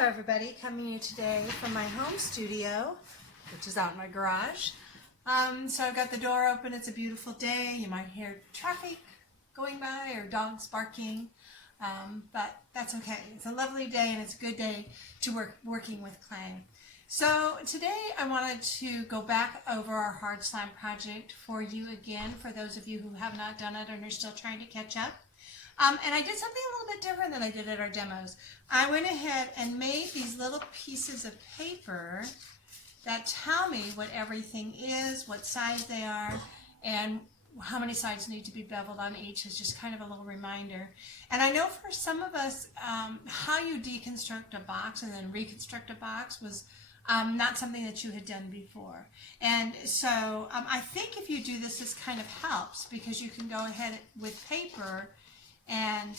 Hello everybody, coming to you today from my home studio, which is out in my garage. So I've got the door open, it's a beautiful day. You might hear traffic going by or dogs barking, but that's okay. It's a lovely day and it's a good day to working with clay. So today I wanted to go back over our hard slab project for you again, for those of you who have not done it and are still trying to catch up. And I did something a little bit different than I did at our demos. I went ahead and made these little pieces of paper that tell me what everything is, what size they are, and how many sides need to be beveled on each. Is just kind of a little reminder. And I know for some of us, how you deconstruct a box and then reconstruct a box was not something that you had done before. And so I think if you do this, this kind of helps, because you can go ahead with paper, and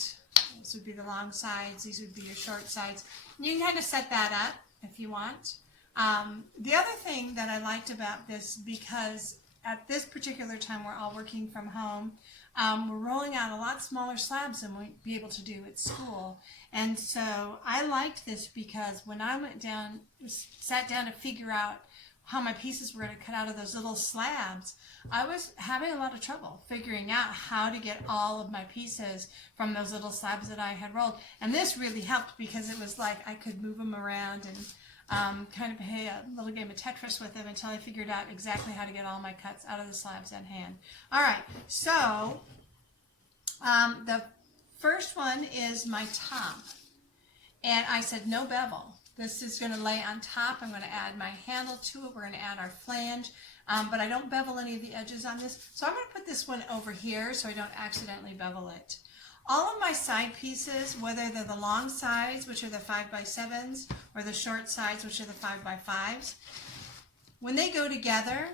this would be the long sides, these would be your short sides. You can kind of set that up if you want. The other thing that I liked about this, because at this particular time we're all working from home, we're rolling out a lot smaller slabs than we'd be able to do at school. And so I liked this because when I sat down to figure out how my pieces were going to cut out of those little slabs, I was having a lot of trouble figuring out how to get all of my pieces from those little slabs that I had rolled. And this really helped, because it was like I could move them around and kind of play a little game of Tetris with them until I figured out exactly how to get all my cuts out of the slabs at hand. All right, so the first one is my top. And I said no bevel. This is going to lay on top. I'm going to add my handle to it. We're going to add our flange, but I don't bevel any of the edges on this. So I'm going to put this one over here so I don't accidentally bevel it. All of my side pieces, whether they're the long sides, which are the 5x7s, or the short sides, which are the 5x5s, when they go together,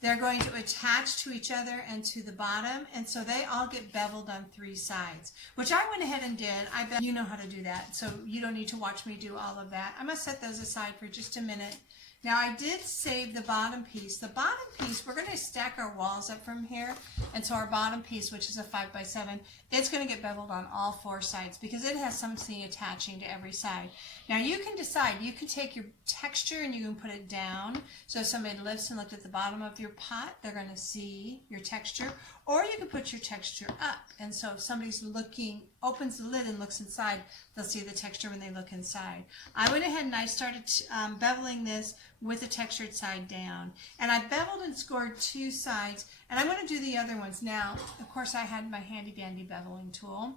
they're going to attach to each other and to the bottom, and so they all get beveled on three sides, which I went ahead and did. I bet you know how to do that, so you don't need to watch me do all of that. I'm going to set those aside for just a minute. Now I did save the bottom piece. The bottom piece, we're going to stack our walls up from here, and so our bottom piece, which is a 5x7, it's going to get beveled on all four sides because it has something attaching to every side. Now you can decide, you can take your texture and you can put it down, so if somebody lifts and looked at the bottom of your pot, they're going to see your texture, or you can put your texture up, and so if somebody's looking, opens the lid and looks inside, they'll see the texture when they look inside. I went ahead and I started beveling this with the textured side down, and I beveled and scored two sides, and I'm going to do the other ones now. Of course, I had my handy dandy beveling tool,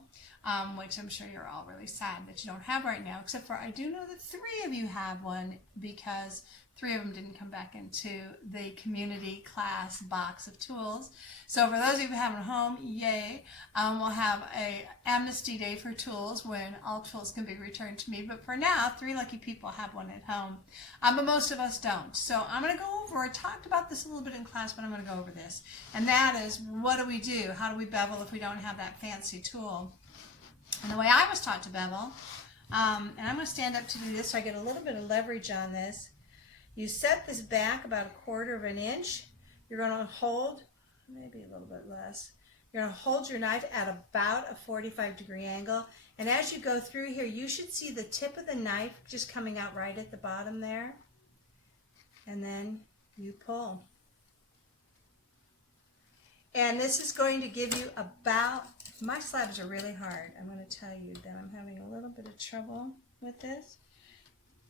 which I'm sure you're all really sad that you don't have right now, except for I do know that 3 of you have one, because 3 of them didn't come back into the community class box of tools. So for those of you who have them at home, yay. We'll have a amnesty day for tools when all tools can be returned to me. But for now, 3 lucky people have one at home. But most of us don't. So I'm going to go over, I talked about this a little bit in class, but I'm going to go over this. And that is, what do we do? How do we bevel if we don't have that fancy tool? And the way I was taught to bevel, and I'm going to stand up to do this so I get a little bit of leverage on this. You set this back about 1/4 of an inch. You're going to hold, maybe a little bit less. You're going to hold your knife at about a 45-degree angle. And as you go through here, you should see the tip of the knife just coming out right at the bottom there. And then you pull. And this is going to give you about, my slabs are really hard. I'm going to tell you that I'm having a little bit of trouble with this.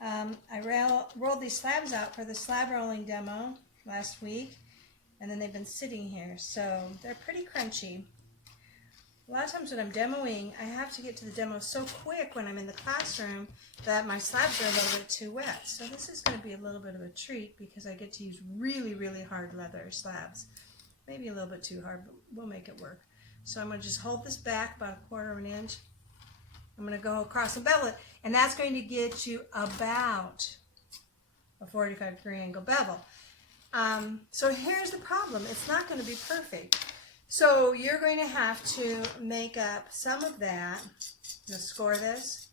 I rolled these slabs out for the slab rolling demo last week, and then they've been sitting here, so they're pretty crunchy. A lot of times when I'm demoing, I have to get to the demo so quick when I'm in the classroom that my slabs are a little bit too wet. So this is going to be a little bit of a treat because I get to use really, really hard leather slabs. Maybe a little bit too hard, but we'll make it work. So I'm going to just hold this back about 1/4 of an inch. I'm going to go across and bevel it, and that's going to get you about a 45-degree angle bevel. So here's the problem. It's not going to be perfect. So you're going to have to make up some of that. You'll score this.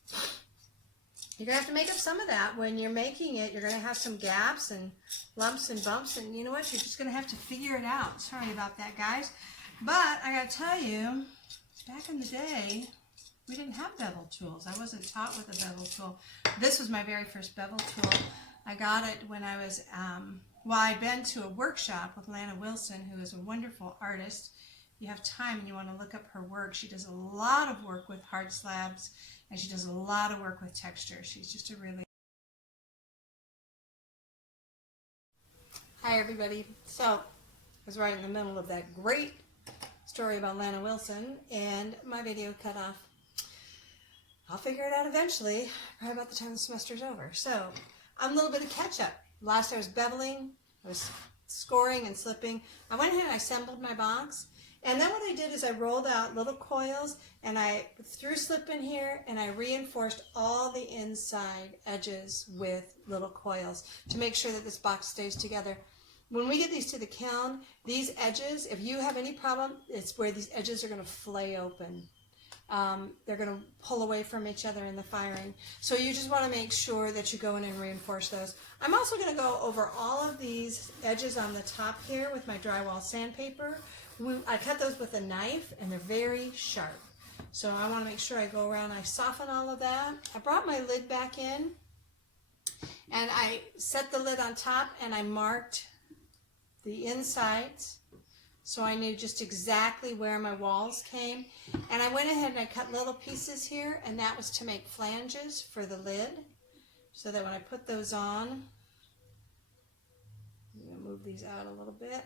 You're going to have to make up some of that. When you're making it, you're going to have some gaps and lumps and bumps, and you know what? You're just going to have to figure it out. Sorry about that, guys. But I got to tell you, back in the day, we didn't have bevel tools. I wasn't taught with a bevel tool. This was my very first bevel tool. I got it when I was, well, I'd been to a workshop with Lana Wilson, who is a wonderful artist. If you have time and you want to look up her work, she does a lot of work with hard slabs, and she does a lot of work with texture. She's just a really... Hi, everybody. So, I was right in the middle of that great story about Lana Wilson, and my video cut off. I'll figure it out eventually, probably about the time the semester's over. So, I'm a little bit of catch-up. Last I was beveling, I was scoring and slipping. I went ahead and I assembled my box, and then what I did is I rolled out little coils, and I threw slip in here, and I reinforced all the inside edges with little coils to make sure that this box stays together. When we get these to the kiln, these edges, if you have any problem, it's where these edges are going to flay open. They're going to pull away from each other in the firing. So you just want to make sure that you go in and reinforce those. I'm also going to go over all of these edges on the top here with my drywall sandpaper. I cut those with a knife, and they're very sharp. So I want to make sure I go around, I soften all of that. I brought my lid back in, and I set the lid on top, and I marked the insides, so I knew just exactly where my walls came. And I went ahead and I cut little pieces here, and that was to make flanges for the lid, so that when I put those on, I'm going to move these out a little bit,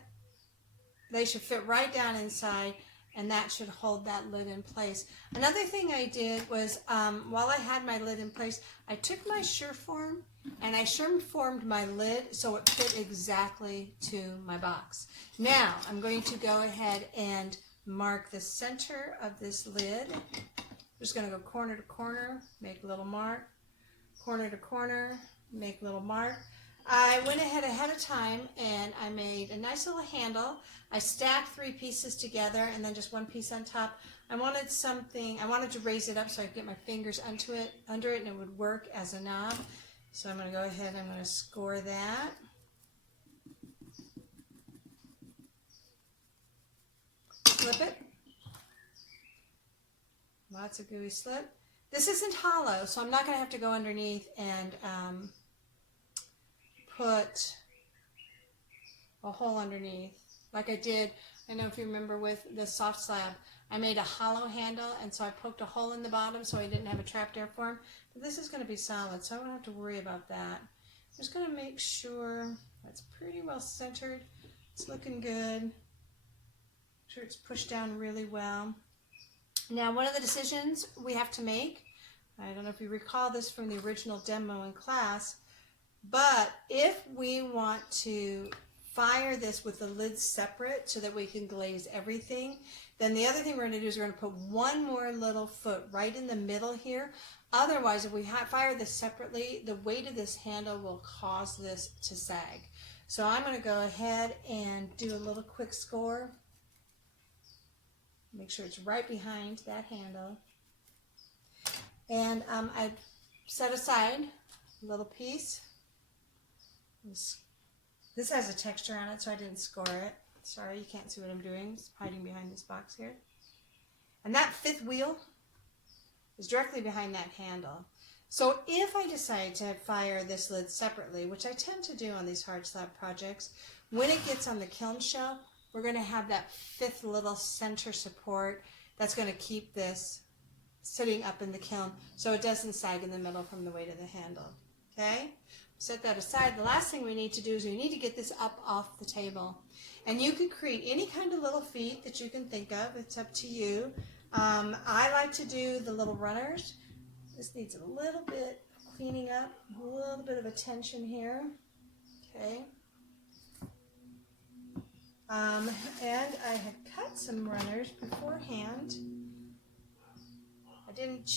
they should fit right down inside, and that should hold that lid in place. Another thing I did was, while I had my lid in place, I took my Surform and I Surformed my lid so it fit exactly to my box. Now, I'm going to go ahead and mark the center of this lid. I'm just going to go corner to corner, make a little mark, corner to corner, make a little mark. I went ahead of time and I made a nice little handle. I stacked 3 pieces together and then just 1 piece on top. I wanted to raise it up so I could get my fingers under it and it would work as a knob. So I'm going to go ahead and I'm going to score that. Flip it. Lots of gooey slip. This isn't hollow, so I'm not going to have to go underneath and put a hole underneath like I did. I know if you remember with the soft slab, I made a hollow handle, and so I poked a hole in the bottom so I didn't have a trapped air form. But this is going to be solid, so I don't have to worry about that. I'm just going to make sure that's pretty well centered. It's looking good. Make sure it's pushed down really well. Now, one of the decisions we have to make, I don't know if you recall this from the original demo in class, but if we want to fire this with the lid separate so that we can glaze everything, then the other thing we're going to do is we're going to put one more little foot right in the middle here. Otherwise, if we fire this separately, the weight of this handle will cause this to sag. So I'm going to go ahead and do a little quick score. Make sure it's right behind that handle. And I set aside a little piece. This has a texture on it, so I didn't score it. Sorry, you can't see what I'm doing. It's hiding behind this box here. And that 5th wheel is directly behind that handle. So if I decide to fire this lid separately, which I tend to do on these hard slab projects, when it gets on the kiln shelf, we're going to have that 5th little center support that's going to keep this sitting up in the kiln so it doesn't sag in the middle from the weight of the handle. Okay? Set that aside. The last thing we need to do is we need to get this up off the table. And you can create any kind of little feet that you can think of. It's up to you. I like to do the little runners. This needs a little bit of cleaning up, a little bit of attention here. Okay. And I had cut some runners beforehand. I didn't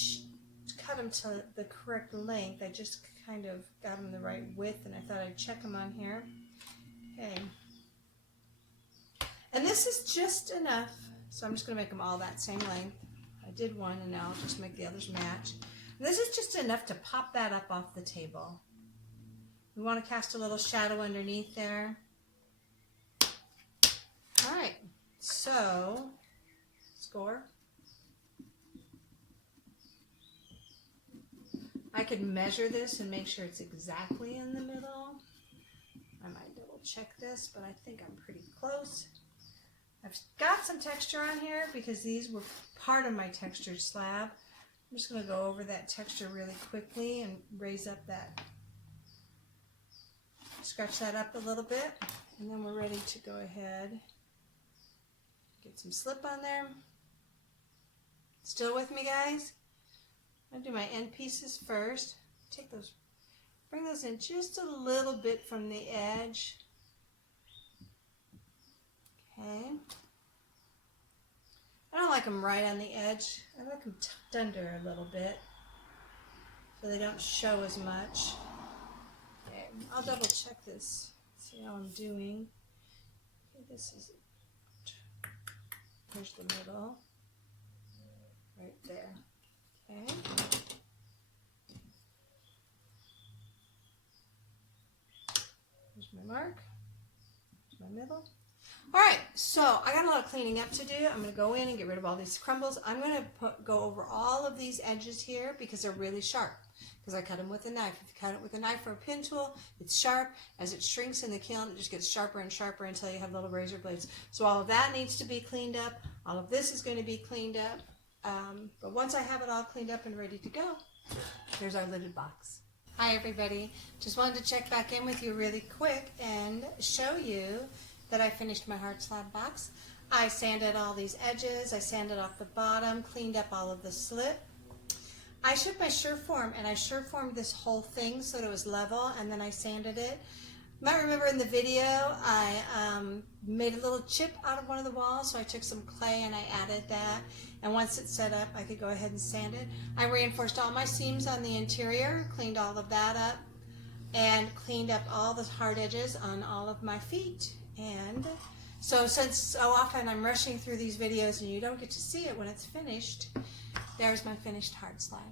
cut them to the correct length. I just kind of got them the right width, and I thought I'd check them on here. Okay. And this is just enough, so I'm just going to make them all that same length. I did one, and now I'll just make the others match. And this is just enough to pop that up off the table. We want to cast a little shadow underneath there. All right, so score. could measure this and make sure it's exactly in the middle. I might double check this, but I think I'm pretty close. I've got some texture on here because these were part of my textured slab. I'm just going to go over that texture really quickly and raise up that, scratch that up a little bit, and then we're ready to go ahead, get some slip on there. Still with me, guys? I'm going to do my end pieces first. Take those, bring those in just a little bit from the edge. Okay. I don't like them right on the edge. I like them tucked under a little bit so they don't show as much. Okay, I'll double check this, see how I'm doing. Okay, this is it. Here's the middle, right there. Okay. Here's my mark. Here's my middle. All right, so I got a lot of cleaning up to do. I'm going to go in and get rid of all these crumbles. I'm going to go over all of these edges here because they're really sharp, because I cut them with a knife. If you cut it with a knife or a pin tool, it's sharp. As it shrinks in the kiln, it just gets sharper and sharper until you have little razor blades. So all of that needs to be cleaned up. All of this is going to be cleaned up. But once I have it all cleaned up and ready to go, there's our lidded box. Hi, everybody. Just wanted to check back in with you really quick and show you that I finished my hard slab box. I sanded all these edges, I sanded off the bottom, cleaned up all of the slip. I took my Surform and I Surformed this whole thing so that it was level, and then I sanded it. You might remember in the video I made a little chip out of one of the walls, so I took some clay and I added that, and once it's set up I could go ahead and sand it. I reinforced all my seams on the interior, cleaned all of that up, and cleaned up all the hard edges on all of my feet. And so since so often I'm rushing through these videos and you don't get to see it when it's finished, there's my finished hard slab.